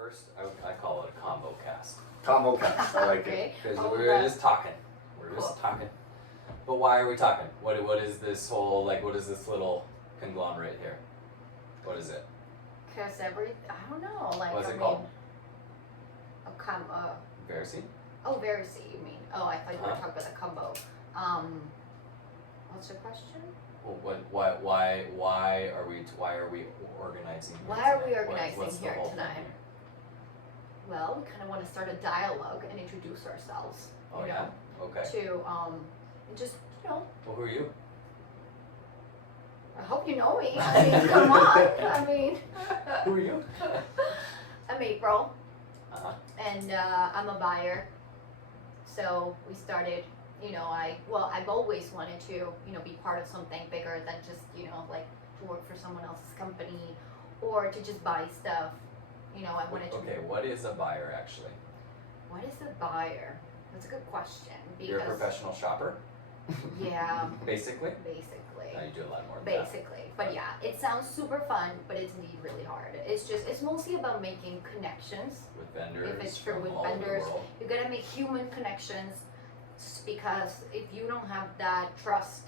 first, I call it a ConvoCast. ConvoCast, I like it. Okay. Because Oh, we're that- just talking. We're Cool. just talking. But why are we talking? What is this whole, what is this little conglomerate here? What is it? Cause I don't know, like What's I it mean, called? Versi? Oh, Versi, you mean? Oh, I thought you were Uh-huh. talking about the combo. What's your question? Well, why are we organizing here Why are we tonight? organizing What's the here whole thing tonight? here? Well, we kind of want to start a dialogue and introduce ourselves. Oh you yeah? know, Okay. To just Well, who are you? I hope you know me. I mean, come on. I mean. Who are you? I'm April, Uh-huh. and I'm a buyer. So we started. I've always wanted to, be part of something bigger than just, to work for someone else's company or to just buy stuff. I wanted to. Okay, what is a buyer actually? What is a buyer? That's a good question. Because, You're a professional shopper? Yeah, Basically? basically. Now you do a lot more than that. Basically. But yeah, it sounds super fun, but it's indeed really hard. It's mostly about making connections. With vendors If it's true from with all over the vendors, world. you gotta make human connections because if you don't have that trust,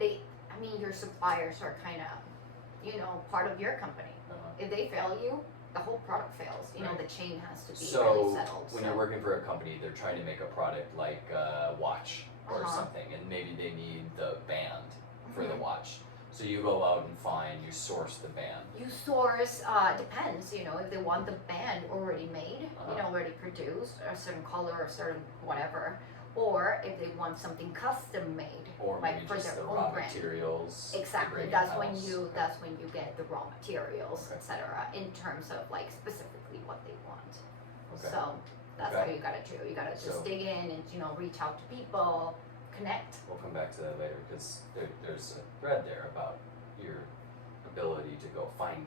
Mhm. your suppliers are kind of, part of your company. Uh-huh. If they fail you, the whole product fails. Right. The chain has to be So really settled. when you're working for a company, they're trying to make a product like a watch or Uh-huh. something, and maybe they need the band for the Mhm. watch. So you go out and you source the band. You source, depends, if they want the band already made, Uh-huh. already produced, a certain color, a certain whatever, or if they want something custom made, Or like maybe for just their the own raw brand. materials. they Exactly, bring that's when in-house. you get the raw materials, Okay. etc. in terms of specifically what they want. Okay. So that's Okay. how you gotta do. You gotta just So- dig in and reach out to people, connect. We'll come back to that later because there's a thread there about your ability to go find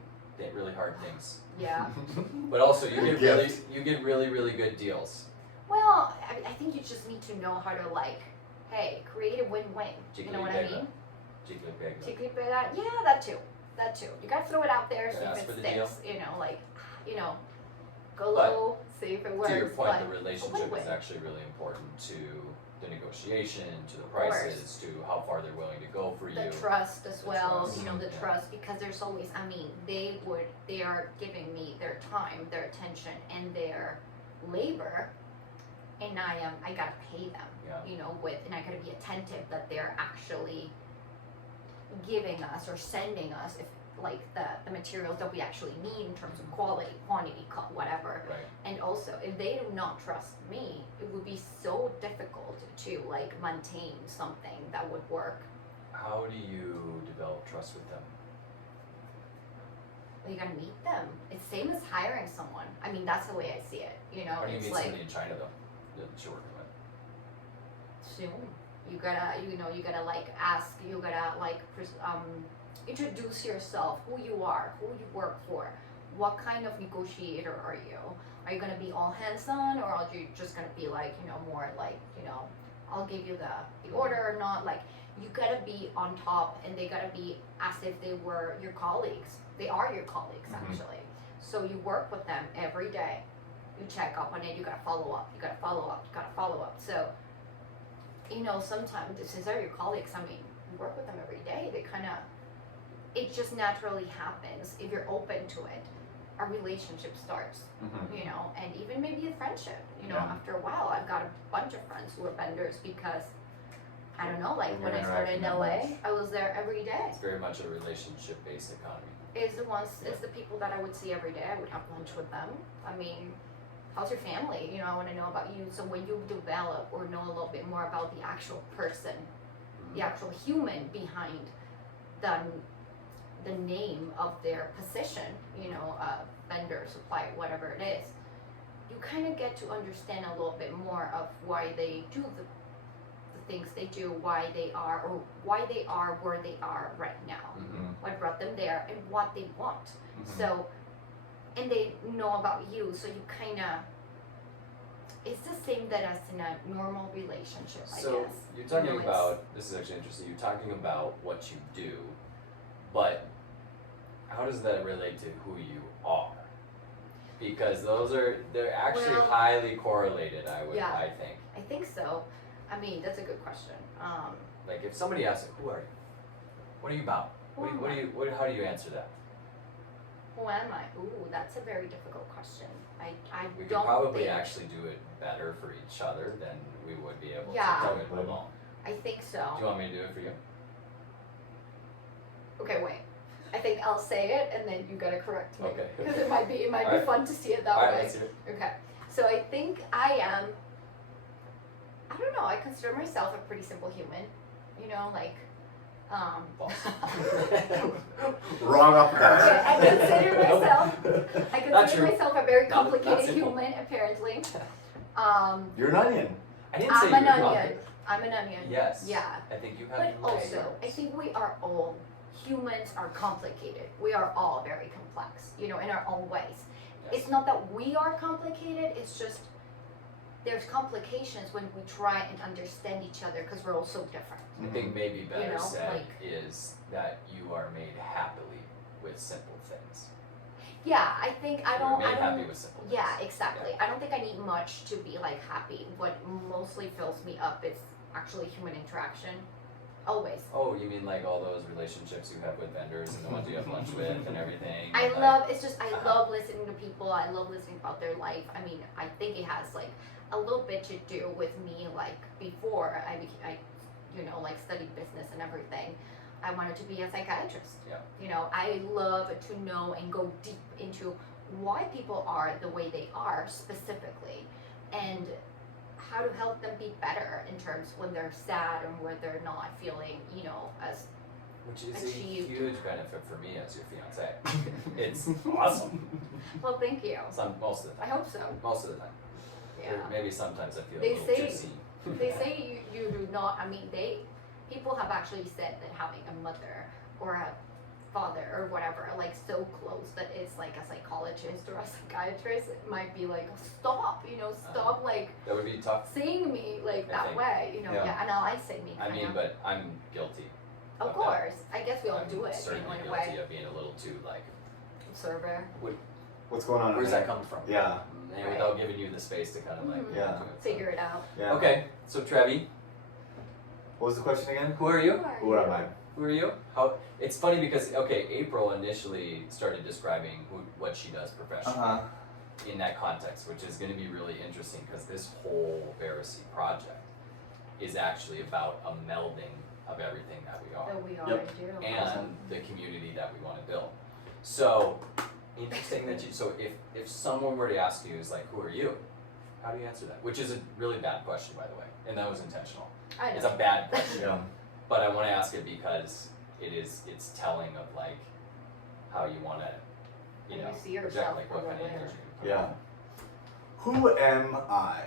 really hard things. Yeah. But also you get Gift. really good deals. Well, I think you just need to know how to create a win-win. You know what I mean? Chicle pega. Chicle pega, yeah, that too. You gotta throw it out there, see Gotta if ask for it the deal. sticks. Go But low, see if it works. To your point, but the relationship is win-win. actually really important to the negotiation, to the course. prices, to how far they're willing to go for The you. trust as The well, trust, the yeah. trust, because there's always, they are giving me their time, their attention, and their labor, and I gotta pay them, Yeah. and I gotta be attentive that they're actually giving us or sending us the materials that we actually need in terms of quality, quantity, whatever. Right. And also, if they do not trust me, it would be so difficult to maintain something that would work. How do you develop trust with them? Well, you gotta meet them. It's same as hiring someone. I mean, that's the way I see it. How do you it's meet somebody in China though that you're working with? soon. You gotta, ask. You gotta introduce yourself, who you are, who you work for, what kind of negotiator are you? Are you gonna be all hands on, or are you just gonna be more I'll give you the order or not? You gotta be on top, and they gotta be as if they were your colleagues. They are your colleagues Mhm. actually. So you work with them every day. You check up on it. You gotta follow up. You gotta follow up. You gotta follow up. So sometimes since they're your colleagues, you work with them every day. It just naturally happens if you're open to it. A relationship starts, Mm-hmm. and even maybe a friendship. Yeah. After a while, I've got a bunch of friends who are vendors because I don't know, When when you're I started in interacting that LA, much. I was there every day. It's very much a relationship-based economy. It's the people that I would see every day. I would have lunch with them. How's your family? I want to know about you. So when you develop or know a little bit more about the actual person, the actual human behind the name of their position, vendor, supplier, whatever it is, you kind of get to understand a little bit more of why they do the things they do, why they are where they are right now, Mm-hmm. what brought them there, and what they want. Mm-hmm. So, and they know about you, so you kind of, it's the same that as in a normal relationship, I So guess. you're talking it's- about, this is actually interesting, you're talking about what you do, but how does that relate to who you are? because they're actually Well- highly correlated. I Yeah. think. I think so. I mean, that's a good question. Like if somebody asks, "Who are you? What are you about? Who am I? How do you answer that?" Who am I? Ooh, that's a very difficult question. I We could don't probably think, actually do it better for each other than we would be able Yeah. to do it alone. I think so. Do you want me to do it for you? Okay, wait. I think I'll say it and then you gotta correct me. Okay. Because it might be Alright. fun to see it that All right, way. let's hear it. Okay. So I think I am. I don't know. I consider myself a pretty simple human. You know, like. False. Wrong off the Okay, bat. I consider myself. I Not consider true. myself a very Not complicated simple. human, apparently. You're an onion. I didn't say I'm an you were wrong. onion. I'm an onion. Yes. Yeah. I think you have. But also, I layers. think we are all humans are complicated. We are all very complex, you know, in our own ways. Yes. It's not that we are complicated, it's just there's complications when we try and understand each other because we're all so different. I think maybe better know, said like- is that you are made happily with simple things. Yeah, I think I You're don't made I happy don't with simple things. yeah, exactly. I don't think I need much to be like happy. What mostly fills me up is actually human interaction. Always. Oh, you mean like all those relationships you have with vendors and the ones you have lunch with and everything? I like, love it's just I Uh-huh. love listening to people. I love listening about their life. I mean, I think it has like a little bit to do with me. Like before I you know like studied business and everything. I wanted to be a psychiatrist. Yeah. You know, I love to know and go deep into why people are the way they are specifically, and how to help them be better in terms when they're sad and when they're not feeling, you know, as Which is achieved. a huge benefit for me as your fiance. It's awesome. well. Thank you. Most of the I time. hope so. Most of the time. Yeah. Or maybe sometimes I feel They a little say- juicy. They say you do not. I mean, people have actually said that having a mother or a father or whatever, like so close that it's like a psychologist or a psychiatrist, it might be like stop, you know, stop like That would be tough. seeing me like I that think. way, you know. Yeah. Yeah, and I say me. I Kind mean, of. but I'm guilty. Of that. course, I guess we all I'm do it, you certainly know, in a guilty way. of being a little too like, Server. What's going on? where's man? that coming from? Yeah. And Right. without giving you the space to kind of like Mhm. get Yeah. into it. Figure it out. Yeah. Okay, so Trevi, What was the question again? who are you? Who am I? Who are you? How? It's funny because April initially started describing what she does professionally in that context, which is going to be really interesting because this whole Verisea project is actually about a melding of everything that we are That we all Yep. do. and the community that we want to build. So interesting that you. So if someone were to ask you, is like, who are you? How do you answer that? Which is a really bad question, by the way, and that was intentional. I It's know. a bad question. Yeah. But I want to ask it because it's telling of like how you want to, you And know, you see project yourself like what kind of probably. energy. you Yeah. Who am I?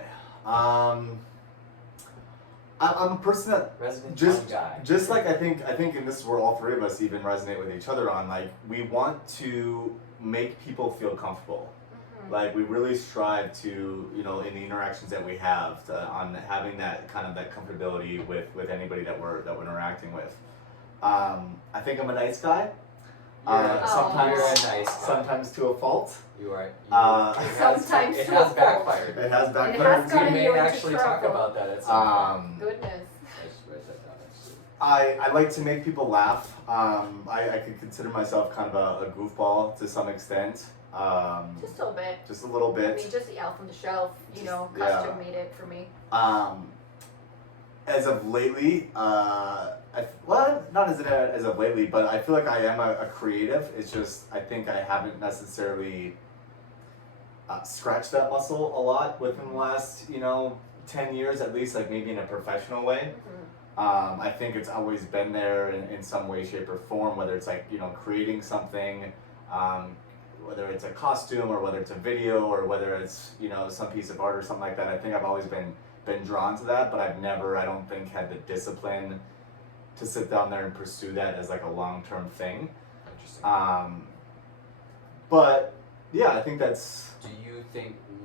I'm a person that put. Resident Just- fun guy. just like I think in this where all three of us even resonate with each other on, like we want to make people feel comfortable. Mhm. Like we really strive to, you know, in the interactions that we have on having that kind of that comfortability with anybody that we're interacting with. I think I'm a nice guy. You're, Sometimes you're a nice guy. sometimes to a fault. You are. Sometimes it to has a fault. backfired. It has It backfired. has gotten We you may into actually talk trouble. about that at some point. Goodness. I should write that down actually. I like to make people laugh. I could consider myself kind of a goofball to some extent. Just a little bit. Just a little I bit. mean, just the elf on the shelf, you Just- know, yeah. custom made it for me. As of lately, not as of lately, but I feel like I am a creative. It's just I think I haven't necessarily scratched that muscle a lot within the last 10 years at least, like maybe in a professional way. Mhm. I think it's always been there in some way, shape, or form, whether it's like, creating something, whether it's a costume or whether it's a video or whether it's, some piece of art or something like that. I think I've always been drawn to that, but I've never, I don't think, had the discipline to sit down there and pursue that as like a long-term thing. Interesting. But yeah, I think that's,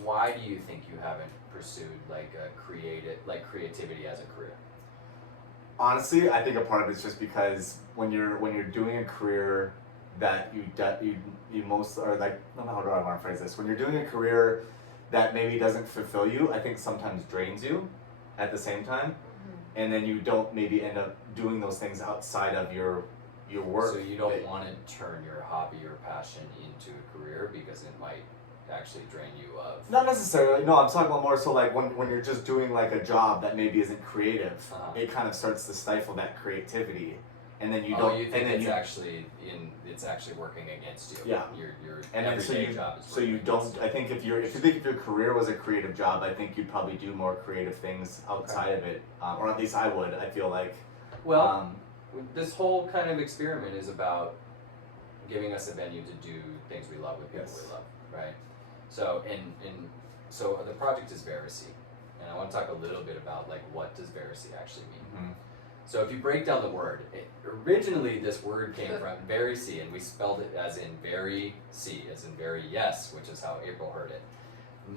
Why do you think you haven't pursued like creativity as a career? honestly, I think a part of it's just because when you're doing a career that you most, or like, I don't know how do I want to phrase this, when you're doing a career that maybe doesn't fulfill you, I think sometimes drains you at the same time, and then you don't maybe end up doing those things outside of your work. So you don't want to turn your hobby or passion into a career because it might actually drain you of. Not necessarily. No, I'm talking about more so like when you're just doing like a job that maybe isn't creative, it kind of starts to stifle that creativity, and then you don't. You think and then it's actually working against you. Yeah. Your and then everyday job is so you don't. I think if you think if your career was a creative job, I think you'd probably do more creative things outside of it, or at least I would. I feel like. Well, this whole kind of experiment is about giving us a venue to do things we love with people we love, right? So so the project is Verisy, and I want to talk a little bit about like what does Verisy actually mean. So if you break down the word, originally this word came from Verisy, and we spelled it as in very see, as in very yes, which is how April heard it.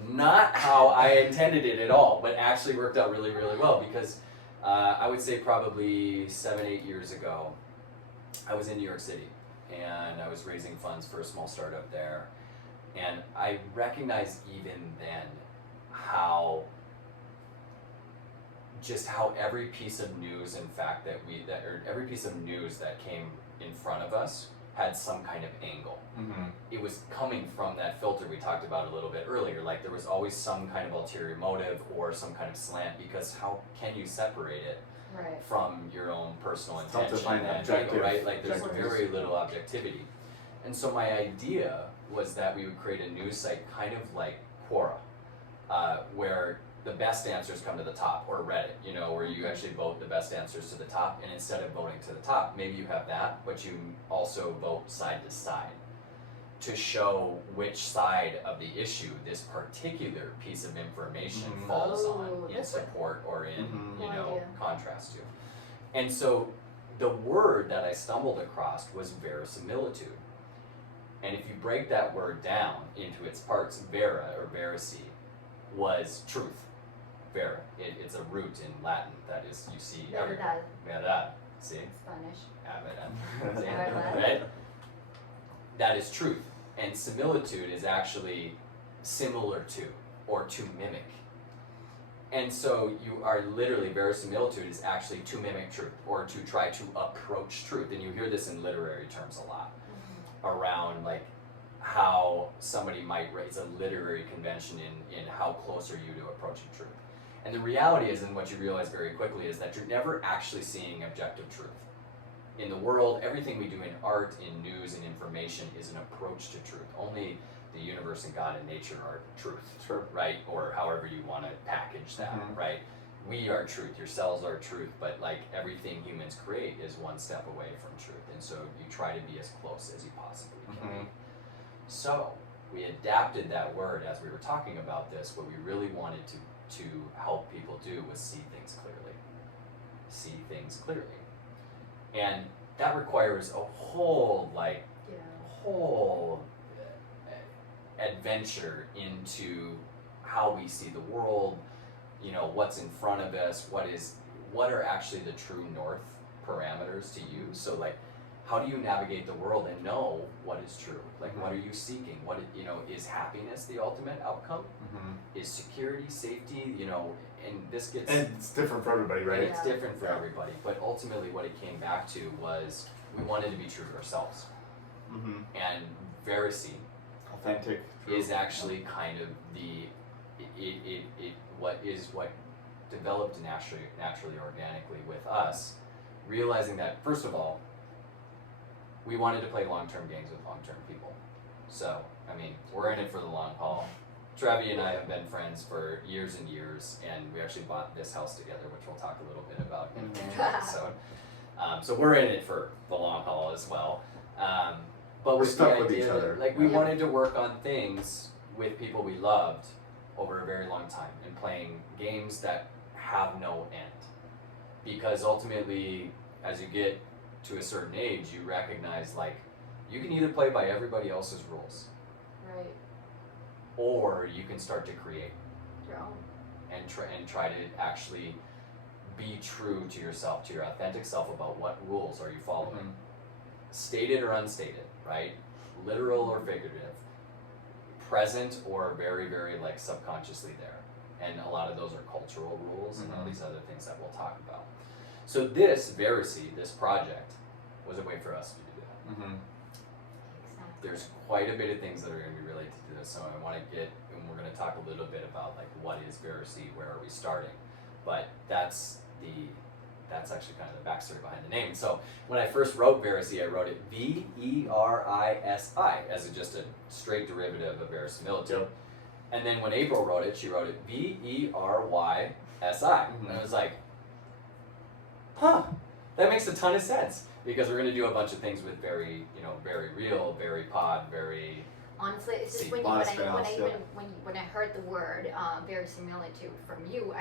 Not how I intended it at all, but actually worked out really, really well because I would say probably 7-8 years ago, I was in New York City, and I was raising funds for a small startup there. And I recognized even then how every piece of news, in fact, every piece of news that came in front of us had some kind of angle. It was coming from that filter we talked about a little bit earlier. Like there was always some kind of ulterior motive or some kind of slant, because how can you separate it from your own personal intention? Tough to find and objective, ego, right? Like there's objectives. very little objectivity. And so my idea was that we would create a news site kind of like Quora, where the best answers come to the top, or Reddit, where you actually vote the best answers to the top, and instead of voting to the top, maybe you have that, but you also vote side to side to show which side of the issue this particular piece of information falls on in support or in, contrast to. And so the word that I stumbled across was verisimilitude. And if you break that word down into its parts, vera or verisy was truth. Vera. It's a root in Latin that is, you see everywhere. Verdad. See? Spanish. Right? That is truth. And similitude is actually similar to, or to mimic. And so you are literally, verisimilitude is actually to mimic truth, or to try to approach truth. And you hear this in literary terms a lot, around like how somebody might raise a literary convention in how close are you to approaching truth. And the reality is, and what you realize very quickly, is that you're never actually seeing objective truth. In the world, everything we do in art, in news, and information is an approach to truth. Only the universe and God and nature are truth, right? Or however you want to package that, right? We are truth, your cells are truth, but like everything humans create is one step away from truth. And so you try to be as close as you possibly can be. So we adapted that word as we were talking about this. What we really wanted to help people do was see things clearly. See things clearly. And that requires a whole adventure into how we see the world, what's in front of us, what are actually the true north parameters to use. So like, how do you navigate the world and know what is true? Like, what are you seeking? Is happiness the ultimate outcome? Is security, safety, and this gets... And it's different for everybody, right? It's different for everybody, but ultimately what it came back to was we wanted to be true to ourselves. And verisy, authentic, is actually kind of what developed naturally, organically with us, realizing that, first of all, we wanted to play long-term games with long-term people. So, we're in it for the long haul. Travi and I have been friends for years and years, and we actually bought this house together, which we'll talk a little bit about in a future episode. So we're in it for the long haul as well. But we're stuck with each other. Like, we wanted to work on things with people we loved over a very long time, and playing games that have no end. Because ultimately, as you get to a certain age, you recognize, like, you can either play by everybody else's rules, Right. or you can start to create Your own. and try to actually be true to yourself, to your authentic self, about what rules are you following. stated or unstated, right? Literal or figurative, present or very, very like subconsciously there. And a lot of those are cultural rules and all these other things that we'll talk about. So this Verisy, this project, was a way for us to do that. Exactly. There's quite a bit of things that are going to be related to this, so I want to get, and we're going to talk a little bit about like what is Verisy, where are we starting, but that's actually kind of the backstory behind the name. So when I first wrote Verisy, I wrote it V-E-R-I-S-I as just a straight derivative of verisimilitude. Yep. And then when April wrote it, she wrote it V-E-R-Y-S-I. And I was like, huh, that makes a ton of sense. Because we're going to do a bunch of things with very, very real, very pod, very... Honestly, it's just when I heard the word verisimilitude from you,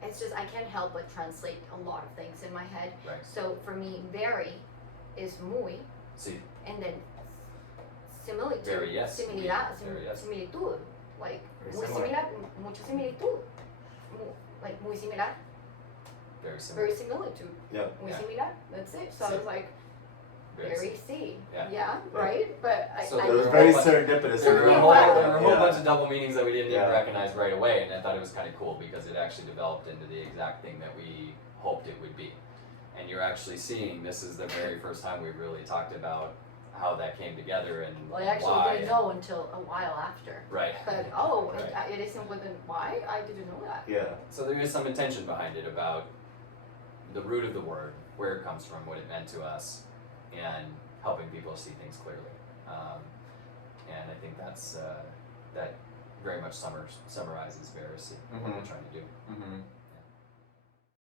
it's just I can't help but translate a lot of things in my head. Right. So for me, very is muy, Sí. and then similitude, Very, yes. Very, yes. similitud, like Very muy similar. similar, mucha similitud, like muy similar, Very similar. very similitude, Yep. muy Yeah. similar. That's it. So I was like, very C. Yeah. Right. But So I It was There very were a serendipitous. There were a whole, bunch of double meanings that we didn't even Yeah. recognize right away, and I thought it was kind of cool because it actually developed into the exact thing that we hoped it would be. And you're actually seeing, this is the very first time we've really talked about how that came together and Well, I actually why. didn't know until a while after. Right. But Right. it isn't within why? I didn't know that. Yeah. So there is some intention behind it about the root of the word, where it comes from, what it meant to us, and helping people see things clearly. And I think that very much summarizes Verisy, what we're trying to do.